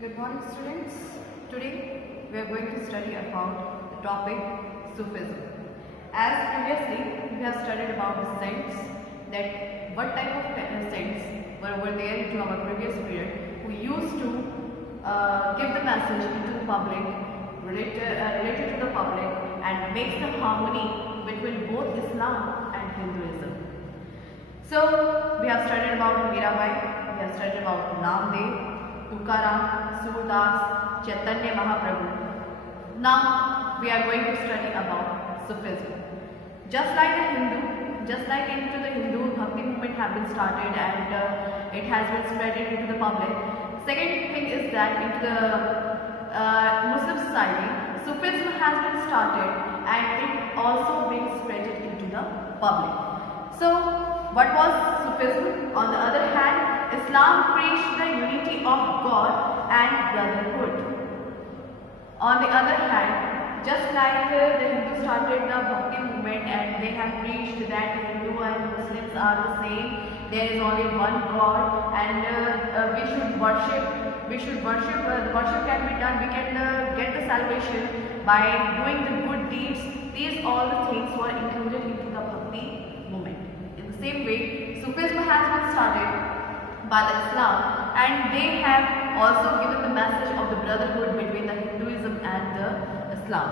Good morning, students. Today we are going to study about the topic Sufism. As previously we have studied about the saints, that what type of saints were over there into our previous period who used to give the message into the public, related to the public, and makes the harmony between both Islam and Hinduism. So we have studied about Mirabai, we have studied about Namdev, Tukaram, Surdas, Chaitanya Mahaprabhu. Now we are going to study about Sufism. Just like into the Hindu Bhakti movement have been started and it has been spread into the public. Second thing is that into the Muslim society, Sufism has been started and it also been spread into the public. So what was Sufism? On the other hand, Islam preached the unity of God and brotherhood. On the other hand, just like the Hindus started the Bhakti movement and they have preached that Hindu and Muslims are the same, there is only one God and we should worship, worship can be done, we can get the salvation by doing the good deeds. These all the things were included into the Bhakti movement. In the same way, Sufism has been started by the Islam and they have also given the message of the brotherhood between the Hinduism and the Islam.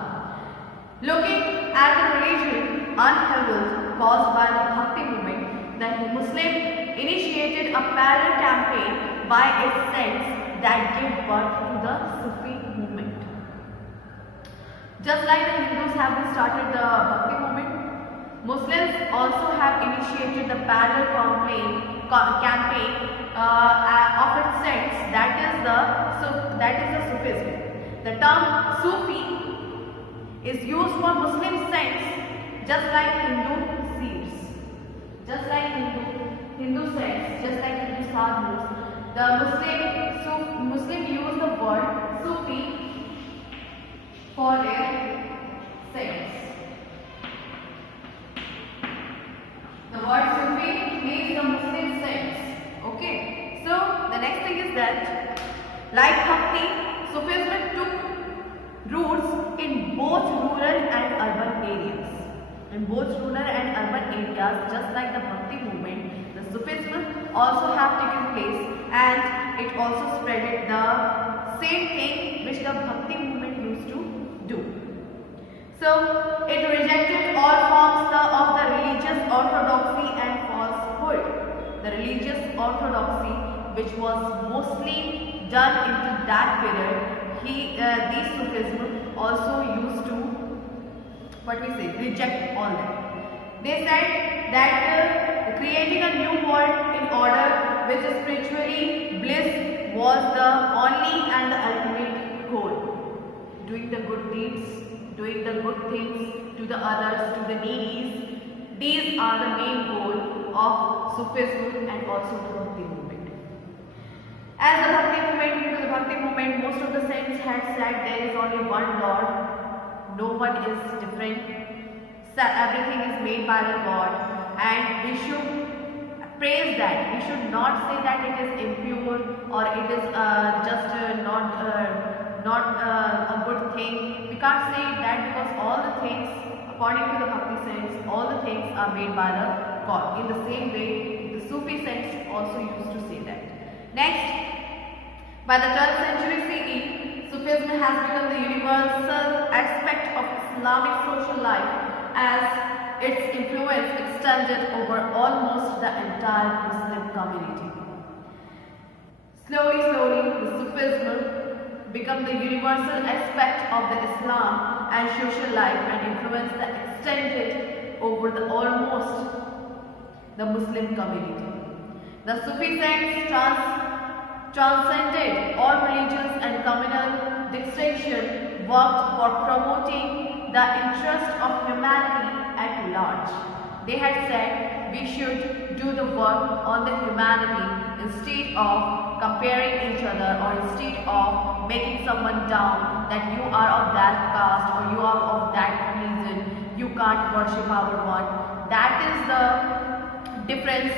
Looking at the religion unheralded caused by the Bhakti movement, the Muslim initiated a parallel campaign by its sects that gave birth to the Sufi movement. Just like the Hindus have been started the Bhakti movement, Muslims also have initiated the parallel campaign of its sects, that is the Sufism. The term Sufi is used for Muslim sects just like Hindu seeds, just like Hindu sects, just like Hindu sadhus. The Muslim use the word Sufi for their sects. The word Sufi means the Muslim sects. Okay. So the next thing is that, like Bhakti, Sufism took roots in both rural and urban areas. In both rural and urban areas, just like the Bhakti movement, the Sufism also have taken place and it also spreaded the same thing which the Bhakti movement used to do. So it rejected all forms of the religious orthodoxy and falsehood. The religious orthodoxy which was mostly done into that period, these Sufism also used to reject all that. They said that creating a new world in order which is spiritually bliss was the only and the ultimate goal. Doing the good deeds, doing the good things to the others, to the needies, these are the main goal of Sufism and also the Bhakti movement. As the Bhakti movement, most of the saints had said there is only one Lord, no one is different, everything is made by the God, and we should praise that. We should not say that it is impure or it is just not a good thing. We can't say that because all the things, according to the Bhakti saints, all the things are made by the God. In the same way, the Sufi saints also used to say that. Next, by the 12th century CE, Sufism has become the universal aspect of Islamic social life as its influence extended over almost the entire Muslim community. Slowly, the Sufism become the universal aspect of the Islam and social life and influence that extended over the almost the Muslim community. The Sufi sects transcended all religious and communal distinction, worked for promoting the interest of humanity at large. They had said we should do the work on the humanity instead of comparing each other or instead of making someone down that you are of that caste or you are of that religion, you can't worship our one. That is the difference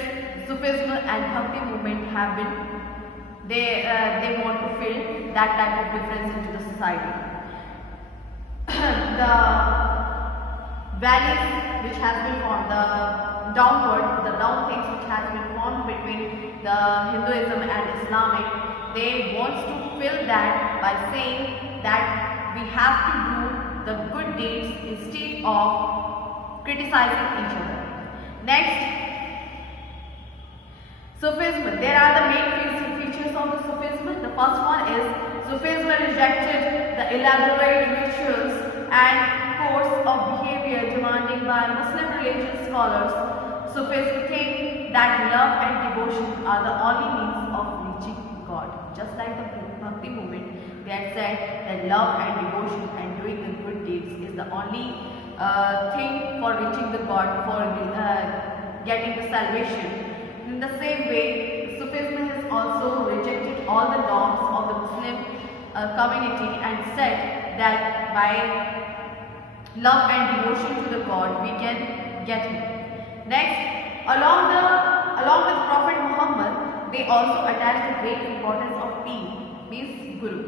Sufism and Bhakti movement have been they want to fill that type of difference into the society. The valleys which has been formed, the down things which has been formed between the Hinduism and Islamic, they wants to fill that by saying that we have to do the good deeds instead of criticizing each other. Next, Sufism. There are the main features of the Sufism. The first one is Sufism rejected the elaborate rituals and codes of behavior demanded by Muslim religious scholars. Sufism think that love and devotion are the only means of reaching God. Just like the Bhakti movement, they had said that love and devotion and doing the good deeds is the only thing for reaching the God, for getting the salvation. In the same way, Sufism has also rejected all the norms of the Muslim community and said that by love and devotion to the God, we can get Him. Next, along with Prophet Muhammad, they also attached the great importance of Pir, means Guru,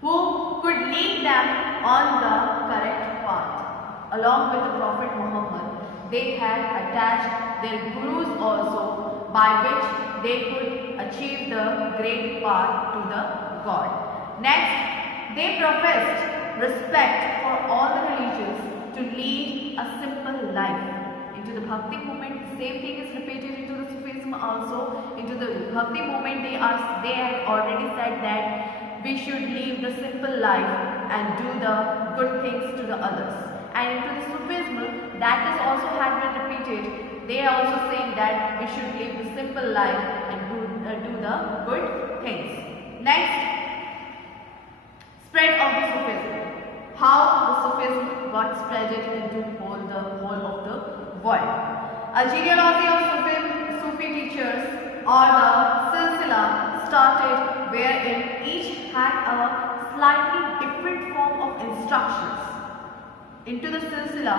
who could lead them on the correct path. Along with the Prophet Muhammad, they had attached their gurus also, by which they could achieve the great path to the God. Next, they professed respect for all the religions to lead a simple life. Into the Bhakti movement, the same thing is repeated into the Sufism also. Into the Bhakti movement, they had already said that we should live the simple life and do the good things to the others. And into the Sufism, that is also had been repeated. They are also saying that we should live the simple life and do the good things. Next, spread of the Sufism. How the Sufism got spreaded into the whole of the world. A genealogy of Sufi teachers or the silsila started, wherein each had a slightly different form of instructions. Into the silsila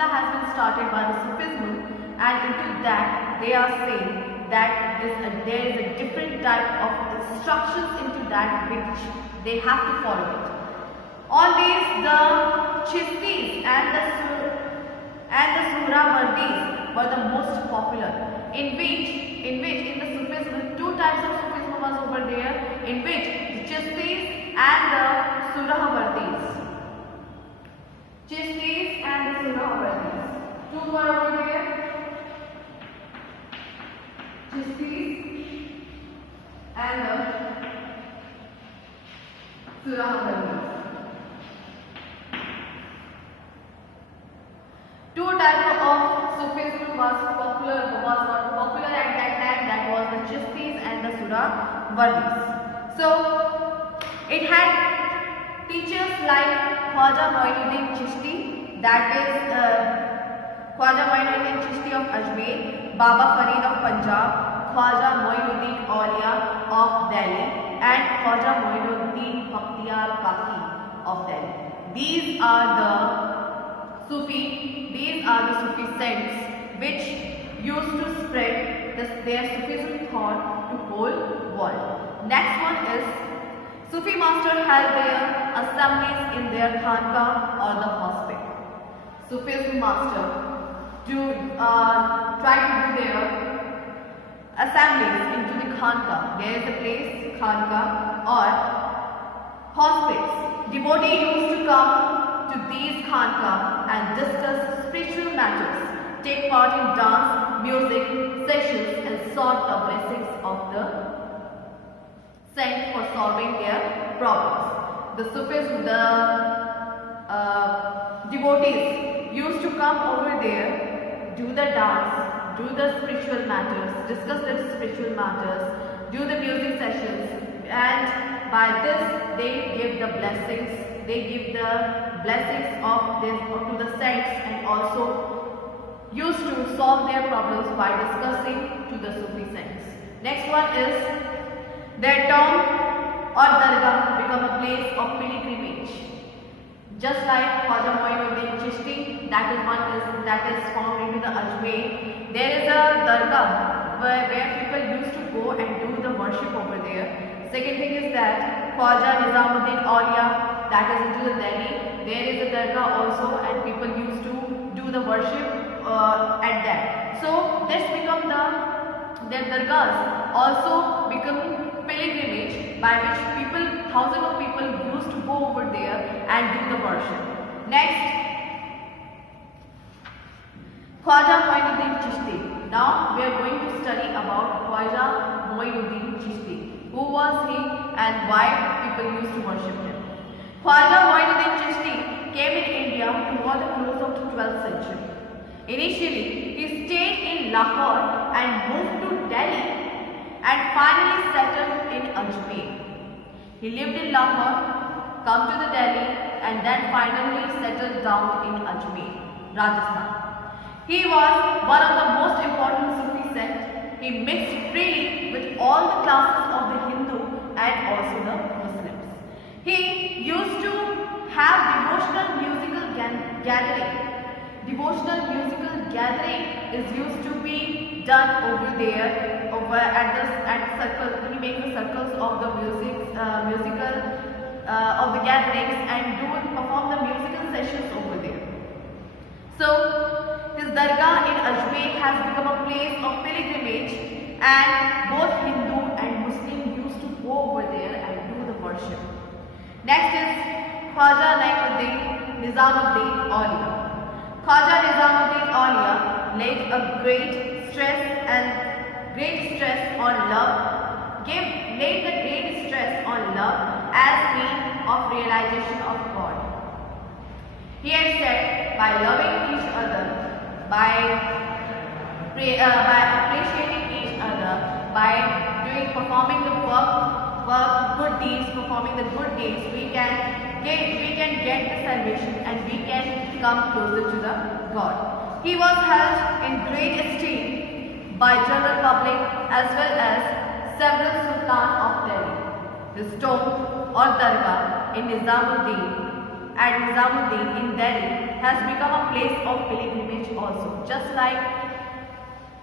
has been started by the Sufism, and into that they are saying that there is a different type of instructions into that which they have to follow it. On these, the Chistis and the Suhrawardis were the most popular, in the Sufism, two types of Sufism was over there, in which the Chistis and the Suhrawardis. Chistis and the Suhrawardis. Two were over there. Chistis and the Suhrawardis. Two types of Sufism was popular at that time. That was the Chistis and the Suhrawardis. So it had teachers like Khwaja Moinuddin Chishti, that is Khwaja Moinuddin Chishti of Ajmer, Baba Farid of Punjab, Khwaja Moinuddin Aulia of Delhi, and Khwaja Moinuddin Bakhtiyar Kaki of Delhi. These are the Sufi saints which used to spread their Sufism thought to whole world. Next one is Sufi master held their assemblies in their khanqa or the hospital. Sufism master try to do their assemblies into the khanqa. There is a place, khanqa or hospitals. Devotees used to come to these khanqa and discuss spiritual matters, take part in dance, music, sessions and sought the blessings of the saint for solving their problems. The Sufism, the devotees used to come over there, do the dance, do the spiritual matters, discuss the spiritual matters, do the music sessions, and by this they give the blessings. They give the blessings of this to the saints and also used to solve their problems by discussing to the Sufi saints. Next one is their tomb or dargah become a place of pilgrimage. Just like Khwaja Moinuddin Chishti, that is found into the Ajmer. There is a dargah where people used to go and do the worship over there. Second thing is that Khwaja Nizamuddin Aulia, that is into the Delhi. There is a dargah also, and people used to do the worship at that. So this become their dargahs also become pilgrimage by which people, thousands of people used to go over there and do the worship. Next, Khwaja Moinuddin Chishti. Now we are going to study about Khwaja Moinuddin Chishti. Who was he and why people used to worship him? Khwaja Moinuddin Chishti came in India toward the close of the 12th century. Initially, he stayed in Lahore and moved to Delhi and finally settled in Ajmer. He lived in Lahore, come to the Delhi and then finally settled down in Ajmer, Rajasthan. He was one of the most important Sufi sect. He mixed freely with all the classes of the Hindu and also the Muslims. He used to have devotional musical gathering. Devotional musical gathering is used to be done over there, over at circle. He makes the circles of the musical of the gatherings and perform the musical sessions over there. So his dargah in Ajmer has become a place of pilgrimage, and both Hindu and Muslim used to go over there and do the worship. Next is Khwaja Nizamuddin Aulia. Khwaja Nizamuddin Aulia laid a great stress on love, laid the great stress on love as means of realization of God. He had said, by loving each other, by appreciating each other, by performing the good deeds, we can get the salvation and we can come closer to the God. He was held in great esteem by general public as well as several sultan of Delhi. The tomb or dargah in Nizamuddin in Delhi has become a place of pilgrimage also. Just like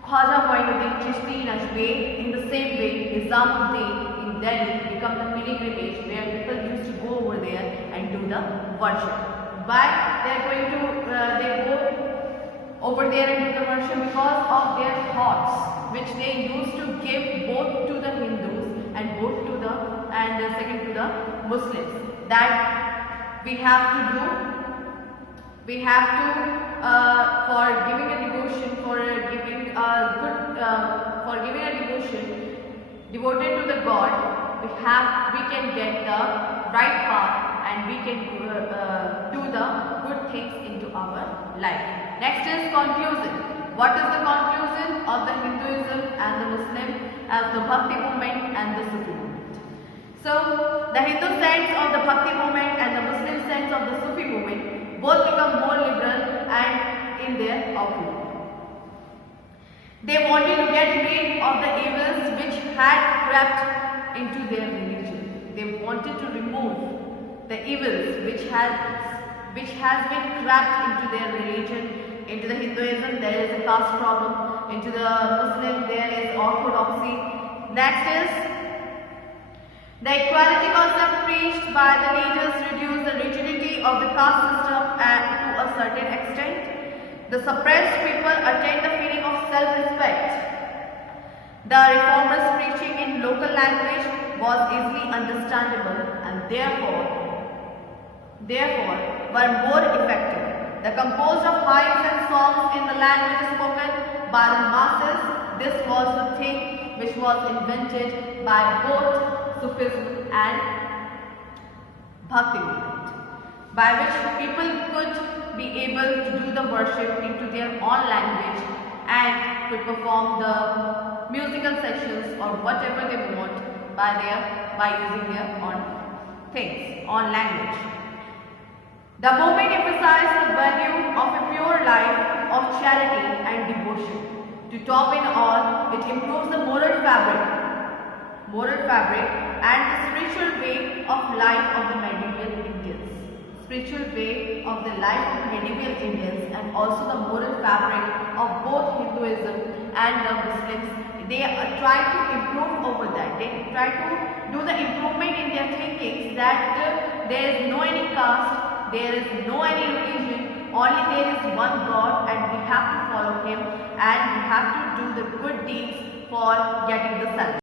Khwaja Moinuddin Chishti in Ajmer, in the same way Nizamuddin in Delhi become the pilgrimage where people used to go over there and do the worship. Why they go over there and do the worship? Because of their thoughts which they used to give both to the Hindus and second to the Muslims, that we have to for giving a devotion, devoted to the God, we can get the right path and we can do the good things into our life. Next is conclusion. What is the conclusion of the Hinduism and the Muslim, of the Bhakti movement and the Sufi movement? So the Hindu sects of the Bhakti movement and the Muslim sects of the Sufi movement both become more liberal and in their outlook. They wanted to get rid of the evils which had crept into their religion. They wanted to remove the evils which has been crept into their religion. Into the Hinduism there is a caste problem. Into the Muslim there is orthodoxy. Next is the equality concept preached by the leaders reduced the rigidity of the caste system and to a certain extent. The suppressed people attained the feeling of self-respect. The reformers' preaching in local language was easily understandable and therefore were more effective. The composed of hymns and songs in the language spoken by the masses, this was the thing which was invented by both Sufism and Bhakti movement, by which people could be able to do the worship into their own language and could perform the musical sessions or whatever they want by using their own things, own language. The movement emphasized the value of a pure life of charity and devotion. To top in all, it improves the moral fabric and the spiritual way of life of the medieval Indians. And also the moral fabric of both Hinduism and the Muslims. They try to improve over that. They try to do the improvement in their thinking that there is no any caste, there is no any religion, only there is one God and we have to follow him and we have to do the good deeds for getting the salvation.